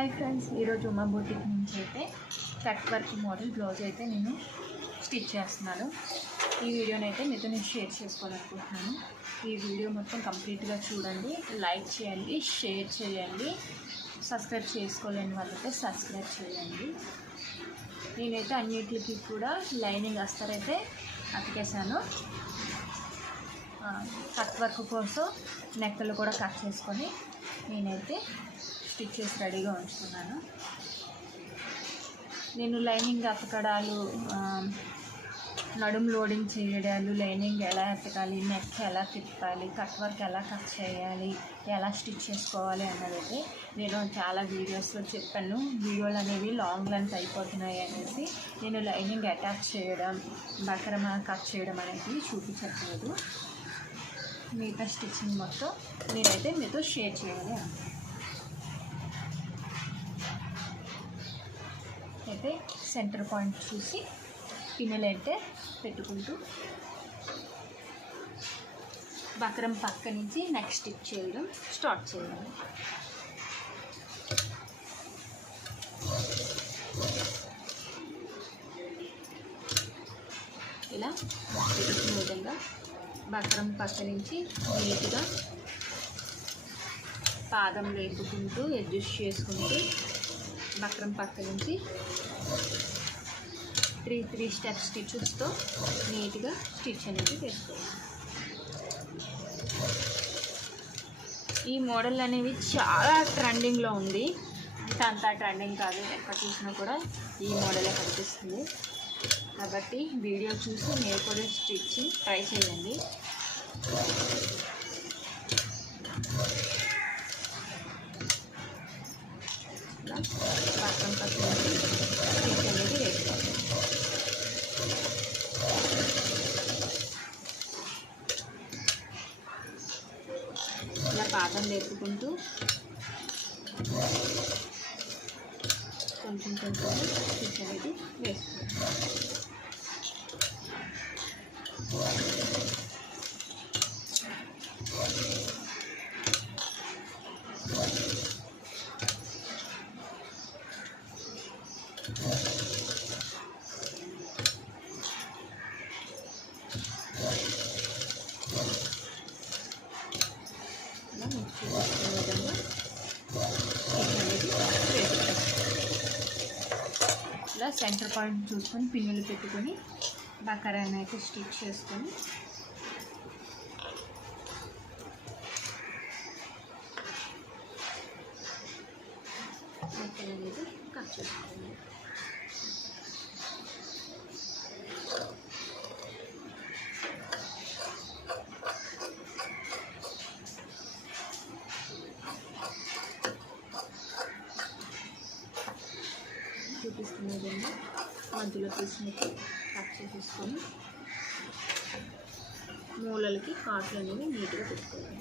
Hi friends, ఈరోజు Uma boutique నుంచి అయితే కట్ వర్క్ మోడల్ బ్లౌజ్ అయితే నేను స్టిచ్ చేస్తున్నాను. ఈ వీడియోని అయితే మీతో నేను షేర్ చేసుకోవాలనుకుంటున్నాను. ఈ వీడియో మొత్తం కంప్లీట్గా చూడండి, లైక్ చేయండి, షేర్ చేయండి, సబ్స్క్రైబ్ చేసుకోలేని వాళ్ళైతే సబ్స్క్రైబ్ చేయండి. నేనైతే అన్నిటికి కూడా లైనింగ్ అస్తరైతే అతికేసాను. కట్ వర్క్ కోసం నెక్కలు కూడా కట్ చేసుకొని నేనైతే స్టిచ్ చేసి రెడీగా ఉంచుకున్నాను. నేను లైనింగ్ అతకడాలు, నడుము లోడింగ్ చేయడాలు, లైనింగ్ ఎలా ఎతకాలి, నెక్ ఎలా తిప్పాలి, కట్ వర్క్ ఎలా కట్ చేయాలి, ఎలా స్టిచ్ చేసుకోవాలి అన్నదైతే నేను చాలా వీడియోస్లో చెప్పాను. వీడియోలు అనేవి లాంగ్ లెంత్ అయిపోతున్నాయి అనేసి నేను లైనింగ్ అటాచ్ చేయడం, బక్రమ కట్ చేయడం అనేది చూపించట్లేదు. మిగతా స్టిచ్చింగ్ మొత్తం నేనైతే మీతో షేర్ చేయాలి అయితే సెంటర్ పాయింట్ చూసి పిన్నులు అయితే పెట్టుకుంటూ బక్రం పక్క నుంచి నెక్ స్టిచ్ చేయడం స్టార్ట్ చేయాలి. ఇలా పెట్టుకునే విధంగా బక్రం పక్క నుంచి నీట్గా పాదం లేపుకుంటూ అడ్జస్ట్ చేసుకుంటూ బక్రం పక్క నుంచి త్రీ స్టెప్ స్టిచెస్తో నీట్గా స్టిచ్ అనేది వేసుకోవాలి. ఈ మోడల్ అనేవి చాలా ట్రెండింగ్లో ఉంది. అంతా ట్రెండింగ్ కాదు, ఎక్కడ చూసినా కూడా ఈ మోడలే కనిపిస్తుంది. కాబట్టి వీడియో చూసి మీరు కూడా స్టిచ్చింగ్ ట్రై చేయండి. బక్రం పక్క నుంచి స్టిచ్ అనేది వేసుకోవాలి. ఇలా పాదం లేపుకుంటూ కొంచెం స్టిచ్ అనేది వేసుకోవాలి. ఇలా సెంటర్ పాయింట్ చూసుకొని పిన్నులు పెట్టుకొని బకరాన్ని అయితే స్టిచ్ చేసుకొని నెక్కలు అనేది కట్ చేసుకోవాలి. చూపిస్తున్న విధంగా మధ్యలో పీస్ని కట్ చేసేసుకొని మూలలకి కాట్లు అనేవి నీట్గా పెట్టుకోవాలి.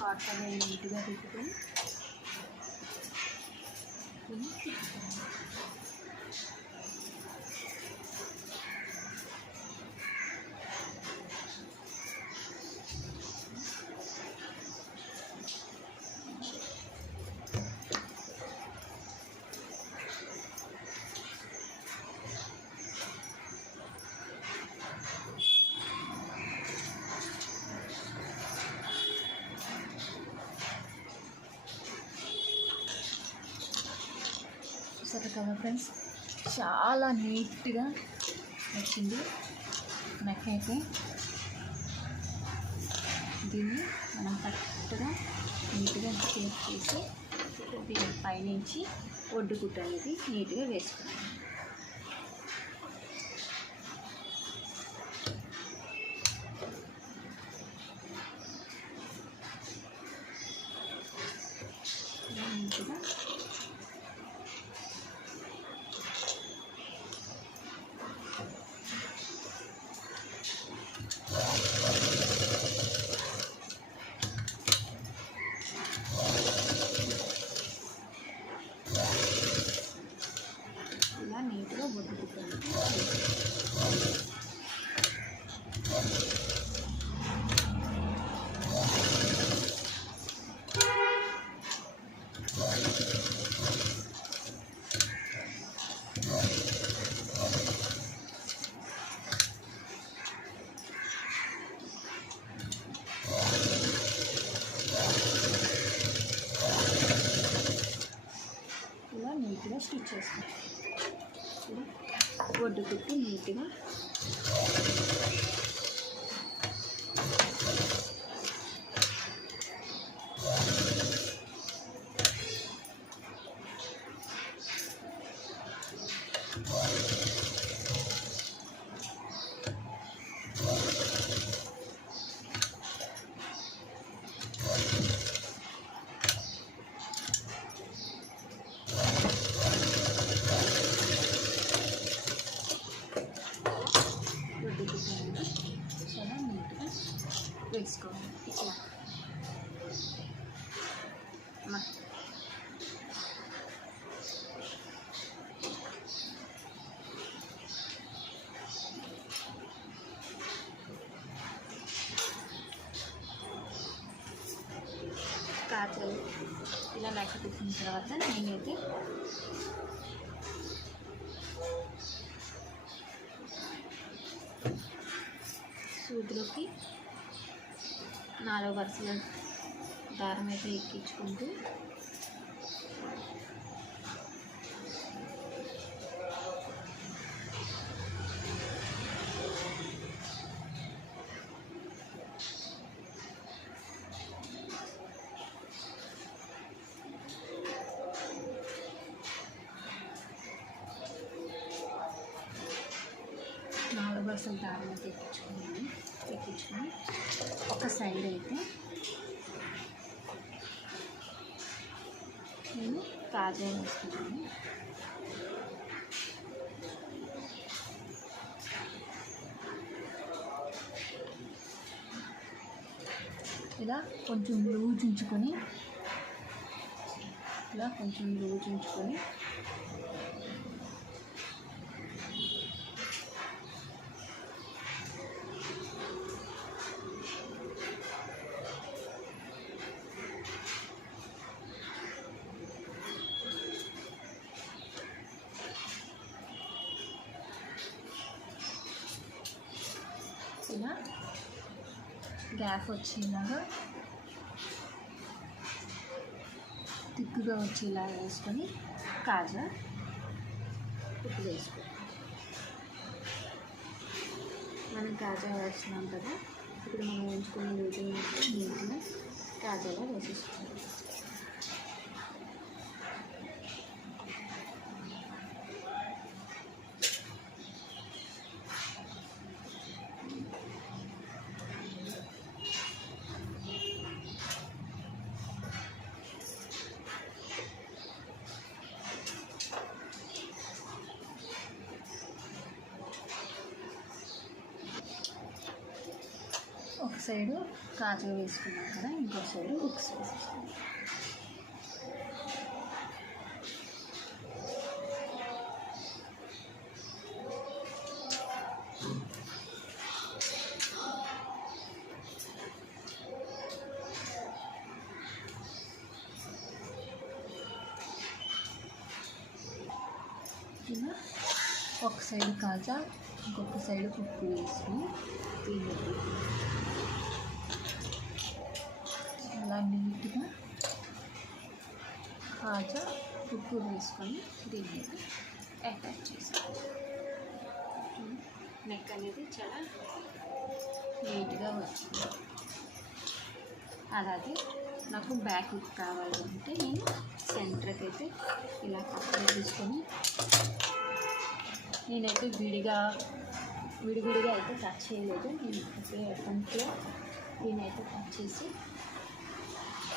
కాటన్ నీట్గా పెట్టుకొని సరే కదా ఫ్రెండ్స్, చాలా నీట్గా వచ్చింది నెక్ అయితే. దీన్ని మనం కరెక్ట్గా నీట్గా షేప్ చేసి దీని పైనుంచి ఒడ్డు కుట్టు అనేది నీట్గా వేసుకోవాలి. నీట్గా ఇలా నీట్గా వదులుతుంది. ఇలా నీట్గా స్టిచ్ చేస్తాం. ఒడ్డు కుట్టి నీట్గా చాలా నీట్గా వేసుకోవాలి. ఇట్లా కాజల్ ఇలా లెక్క పెట్టిన తర్వాత నేనైతే సూదిలోకి 4 వరుసల దారం అయితే ఎక్కించుకుంటూ వరుసల దారం అయితే ఎక్కించుకొని ఒక సైడ్ అయితే నేను కాజా వేసుకుంటాను. ఇలా కొంచెం లూజ్ ఉంచుకొని ఇలా గ్యాప్ వచ్చేలాగా తిక్కుగా వచ్చేలా వేసుకొని కాజా ఇప్పుడు వేసుకోవాలి. మనం కాజా వేస్తున్నాం కదా, ఇప్పుడు మనం ఉంచుకున్న నీట్గా కాజాలో వేసేసుకోవాలి. ఒక సైడు కాజా వేసుకున్నాం కదా, ఇంకో సైడు ఉక్స్ వేసేసుకున్నాం. ఇలా ఒక సైడు కాజా ఇంకొక సైడు ఉప్పు వేసుకుని దీన్ని అలా నీట్గా కాజా ఉప్పు వేసుకొని దీన్ని అటాచ్ చేసుకోవాలి. నెక్ అనేది చాలా నీట్గా వచ్చింది. అలాగే నాకు బ్యాక్ హుక్ కావాలి అంటే నేను సెంటర్కి అయితే ఇలా పక్కన తీసుకొని నేనైతే విడివిడిగా అయితే కట్ చేయలేదు. నేను ఒకే అటెంప్ట్లో దీనైతే కట్ చేసి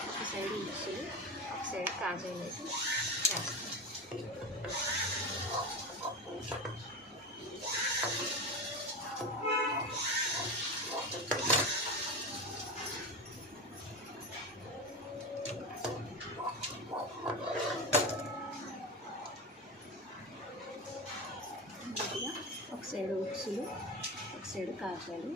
ఒక సైడ్ ఇచ్చేది ఒక ఒక సైడ్ కాజాలు అయితే చేస్తాం. ఒక సైడ్ ఉప్సులు, ఒక సైడ్ కాజాలు.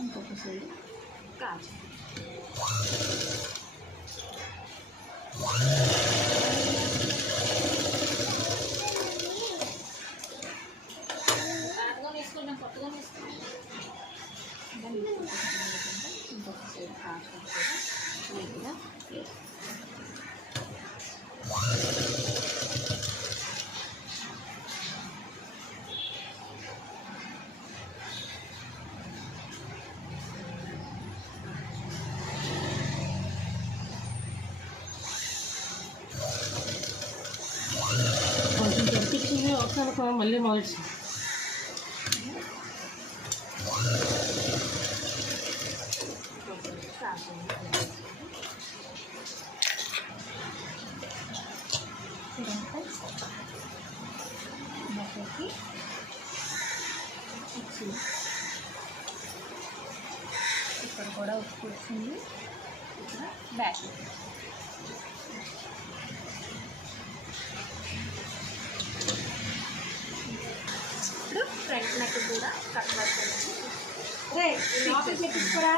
ఇంకొక సైడ్ కాజు. ఇంకొక సైడ్ కాజు కూడా నీట్గా కొంచెం తెప్పించి ఒకసారి మళ్ళీ మొదటి బట్టకి ఉప్పు, ఇక్కడ కూడా ఉప్పు వచ్చింది, ఇక్కడ బ్యాక్. ఇప్పుడు ఫ్రంట్ నెక్ కూడా కట్ వర్క్ పెట్టించుకోరా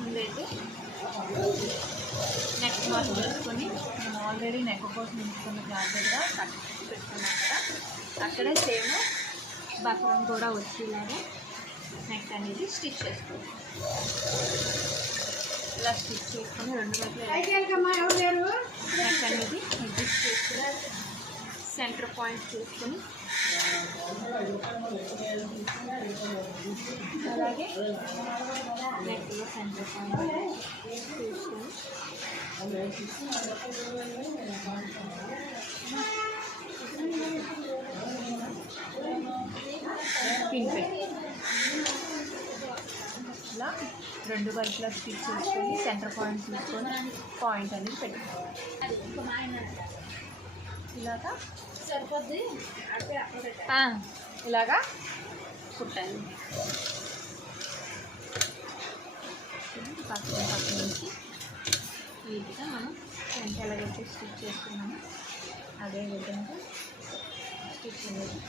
ముందైతే నెక్ మార్క్ చేసుకొని మనం ఆల్రెడీ నెక్ కోసం ఉంచుకున్న జాగ్రత్తగా కట్ పెట్టుకున్నాం కదా, అక్కడే సేమ్ బక్రం కూడా వచ్చేలాగా నెక్ అనేది స్టిచ్ చేసుకోవాలి. ఇలా స్టిచ్ చేసుకొని రెండు వైపులు నెక్ అనేది అడ్జస్ట్ చేసుకుని సెంటర్ పాయింట్ చూసుకొని అలాగే నెక్లో సెంటర్ పాయింట్ చూసుకొని పిన్ పెట్టి ఇలా రెండు వైపులా స్టిచ్ చేసుకొని సెంటర్ పాయింట్ తీసుకొని పాయింట్ అనేది పెట్టుకోవాలి. ఇలాగా సరిపోద్ది, ఇలాగా కుట్టాలి. పక్కన పక్కన నుంచి నీట్గా మనం ఫ్రంట్ ఎలాగైతే స్టిచ్ చేసుకున్నామో అదే విధంగా స్టిచ్ అనేది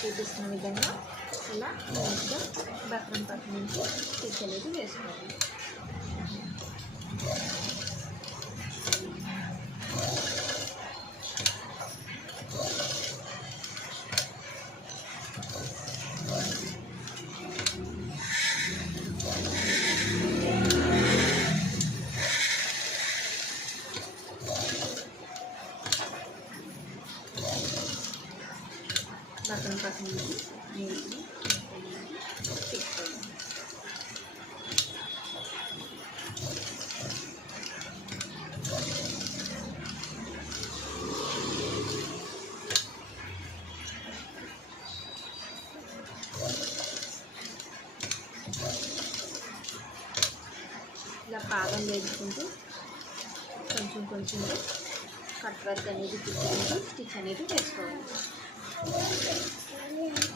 చూపిస్తున్న విధంగా ఇలా నీట్గా బక్రం పట్టు నుంచి స్టిచ్ అనేది వేసుకోవాలి. బక్రం పట్టు నుంచి నీట్గా తీసుకోవాలి. ఇలా పాదం డిజైన్ వేసుకుంటూ కొంచెం కొంచెంగా కట్ వర్క్ అనేది తిప్పుకుంటూ స్టిచ్ అనేది వేసుకోవాలి.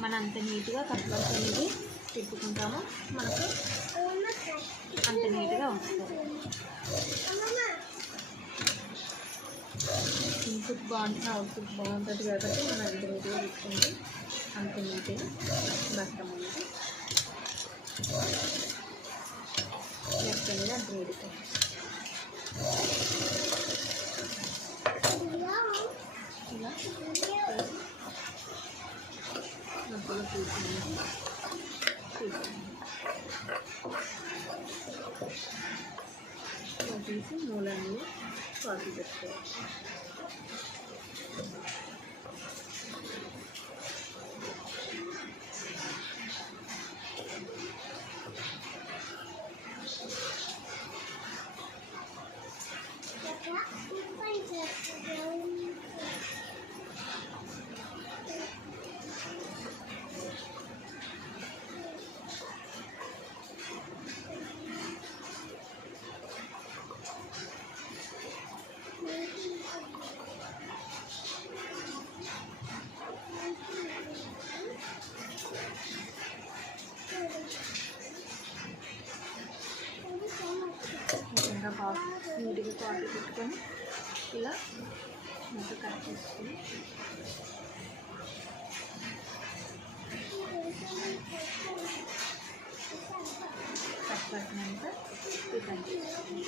మనం అంత నీట్గా కట్ వర్క్ అనేది తిప్పుకుంటామో మనకు అంత నీట్గా వస్తుంది. ఇన్పుట్ బాగుంటుంది, అవుట్పుట్ బాగుంటుంది కాబట్టి మనం అంత నీట్గా తిప్పుకుంటే అంత నీట్గా బట్టం అనేది లెఫ్ట్ అనేది అంత నీట్గా ఇలా నొప్పులు తీసుకుని తీసి మూలన్నీ కాఫీ పెట్టుకోవాలి. ఇంకా నీట్గా కాఫీ పెట్టుకొని ఇలా ఇంకా కట్ చేసుకొని కట్ పట్టినాక రిటర్న్ చేసుకోండి.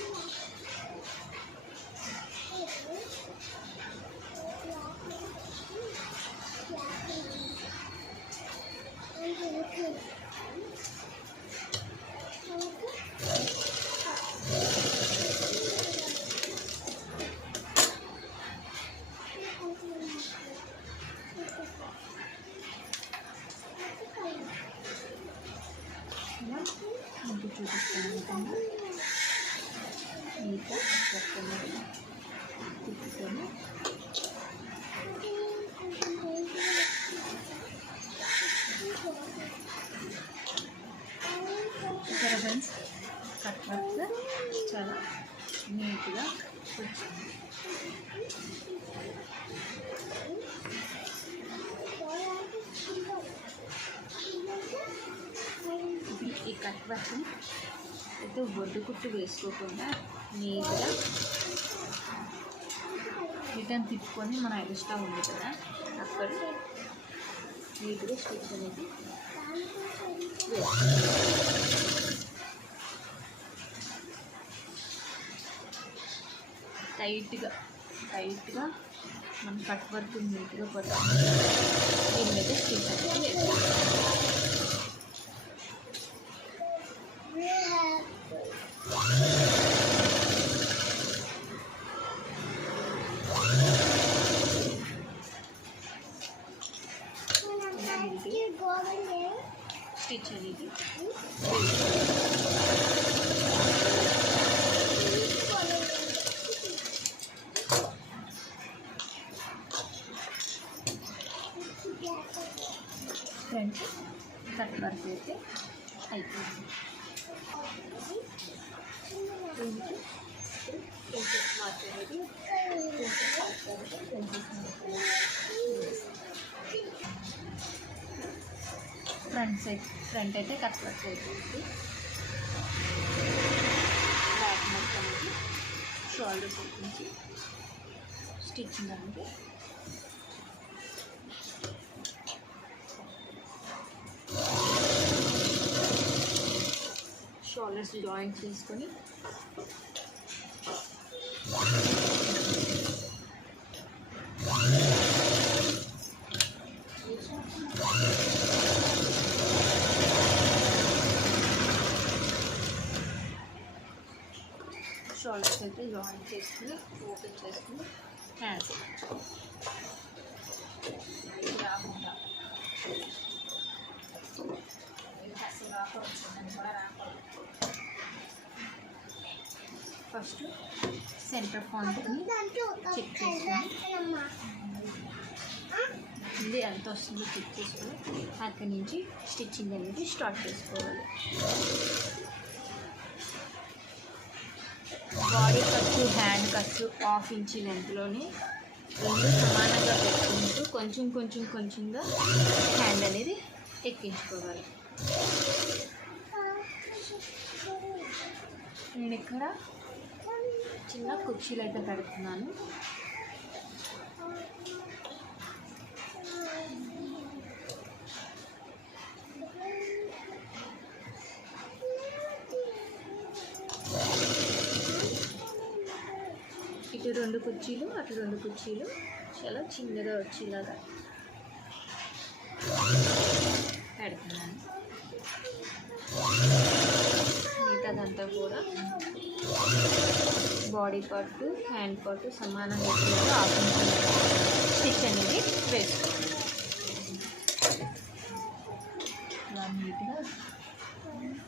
మీకు చూపిస్తాను విధంగా నీట్గా పట్టుకొని తిప్పుకొని ఇక్కడ ఫ్రెండ్స్ కట్ వర్క్ చాలా నీట్గా వచ్చింది. ఈ కట్ వర్క్ని అయితే బొడ్డు కుట్టు వేసుకోకుండా నీట్గా రిటర్న్ తిప్పుకొని మన ఎక్స్ట్రా ఉంది కదా అక్కడ నీట్గా స్టిచ్ అనేది టైట్గా మనం కట్ వర్క్ నీట్గా పడుతుంది. దీని మీద స్టిచ్ అనేది వేసుకోవాలి. స్టిచ్ అనేది ఫ్రంట్ కట్ వర్క్ అయితే అయిపోయింది. మార్క్ అనేది ఫ్రంట్ అయితే కట్ వర్క్ అయిపోయింది. బ్యాక్ నెక్ అనేది షోల్డర్స్ నుంచి స్టిచ్చింగ్ అనేది షోల్డర్స్ జాయింట్ చేసుకొని షోల్డర్స్ అయితే జాయింట్ చేసుకుని ఓపెన్ చేసుకుని హ్యాండ్స్ రాకుండా ఫస్ట్ సెంటర్ పాయింట్ని చెక్ చేసుకొని ఇది ఎంత వస్తుందో చెక్ చేసుకొని అక్కడి నుంచి స్టిచ్చింగ్ అనేది స్టార్ట్ చేసుకోవాలి. బాడీ ఖర్చు హ్యాండ్ ఖర్చు 1/2 ఇంచ్ లెంత్లోనే రెండు సమానంగా పెట్టుకుంటూ కొంచెంగా హ్యాండ్ అనేది ఎక్కించుకోవాలి. నేను ఇక్కడ చిన్న కుర్చీలు అయితే పెడుతున్నాను. ఇటు 2 కుర్చీలు అటు 2 కుర్చీలు చాలా చిన్నగా వచ్చేలాగా పెడుతున్నాను. మిగతాదంతా కూడా బాడీ పార్ట్ హ్యాండ్ పార్ట్ సమానంగా వచ్చేలాగా ఆపరేషన్ స్టిచ్ అనేది వేసుకోవాలి. ఇలా నీట్గా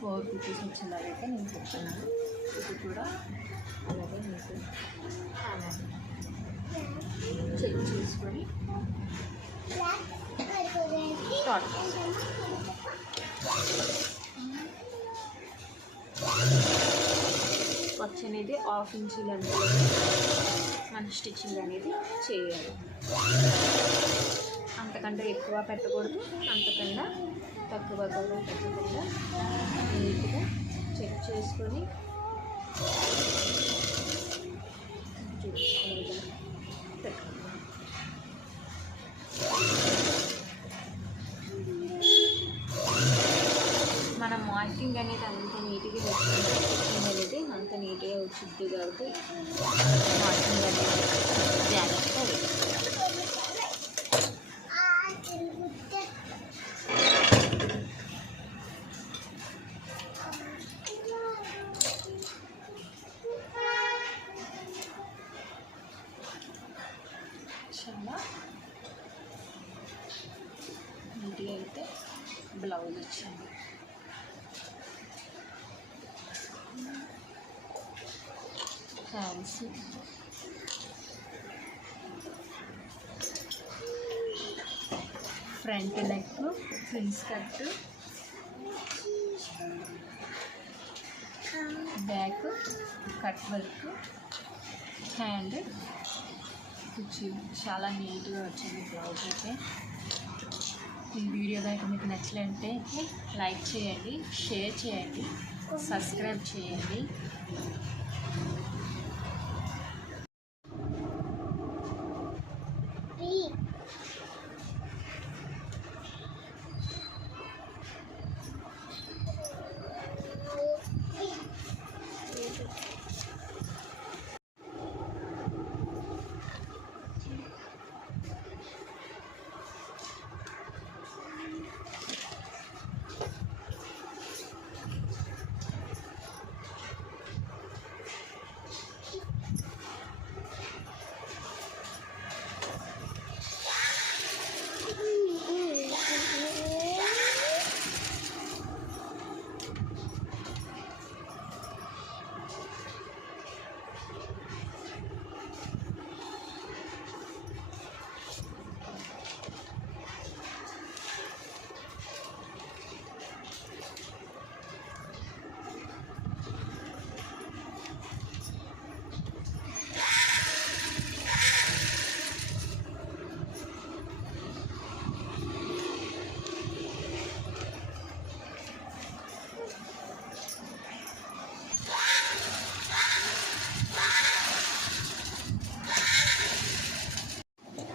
4 కుర్చీస్ వచ్చేలాగైతే నేను చెప్తున్నాను. ఇది కూడా అలాగే మీకు చెక్ చేసుకొని స్టార్ట్ చేస్తాను. ఖర్చు అనేది 1/2 ఇంచ్ లెంత్లో మన స్టిచ్చింగ్ అనేది చేయాలి. అంతకంటే ఎక్కువ పెట్టకూడదు, అంతకన్నా తక్కువ కూడా పెట్టకుండా నీట్గా చెక్ చేసుకొని పెట్టుకోవాలి. మన మార్కింగ్ అనేది అంత నీట్గా వేసుకుంటే స్టిచ్చింగ్ అనేది అంత నీట్గా వచ్చింది కాబట్టి మార్కింగ్ అనేది జాగ్రత్తగా వేసుకోవాలి. చాలా నీట్గా అయితే బ్లౌజ్ వచ్చింది. హ్యాండ్స్ ఫ్రంట్ నెక్ ఫ్రిన్స్ cut back cut work hand కుర్చీ చాలా నీట్గా వచ్చింది బ్లౌజ్ అయితే. ఈ వీడియో కనుక మీకు నచ్చినట్లయితే లైక్ చేయండి, షేర్ చేయండి, సబ్స్క్రైబ్ చేయండి.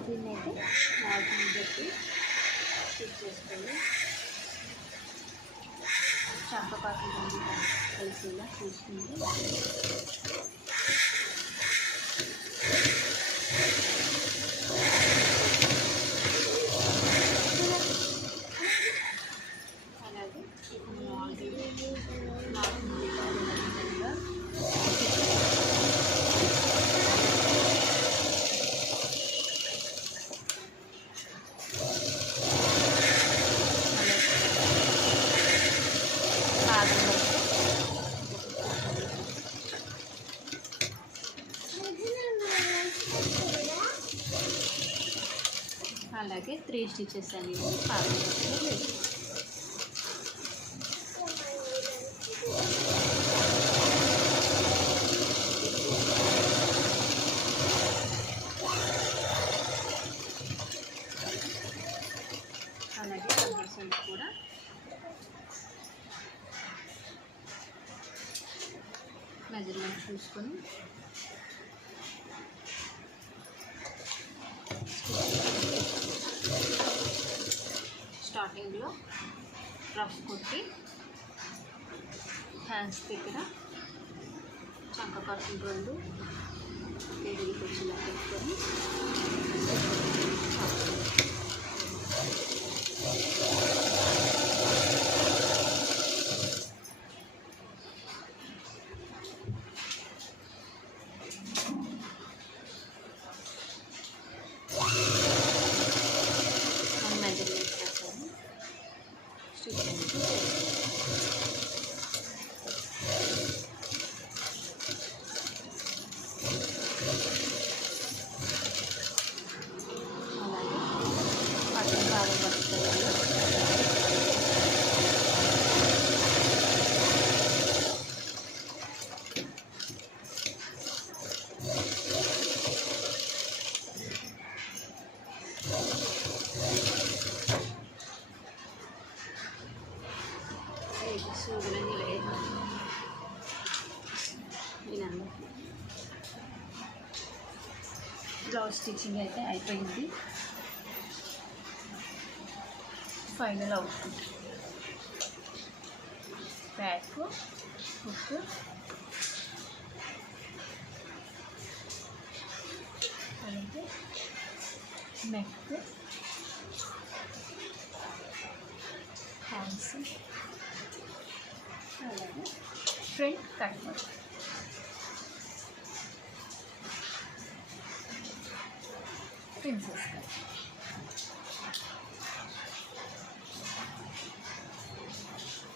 దీన్నైతే మార్కింగ్ పెట్టి స్టిచ్ చేసుకోండి. చంపపాకి కలిసేలా చూసుకుంటే అలాగే అలాగే 3 స్టిచెస్ అనేవి పాదం తీసుకొని స్టార్టింగ్లో రఫ్ కొట్టి హ్యాండ్స్ దగ్గర చంక కట్టిన రెండు వేడికి వచ్చేలా పెట్టుకొని మెజర్మెంట్ ప్రకారం స్టిచ్ అలాగే పక్కన బాగా పట్టుకోవాలి. సూదులని లేదు వినండి. బ్లౌజ్ స్టిచ్చింగ్ అయితే అయిపోయింది. ఫైనల్ అవుట్పుట్ బ్యాక్ హుక్ అలాగే నెక్ హ్యాండ్స్ అలాగే front cut work. Princess cut.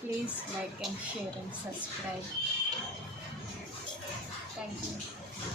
Please like and share and subscribe. Thank you.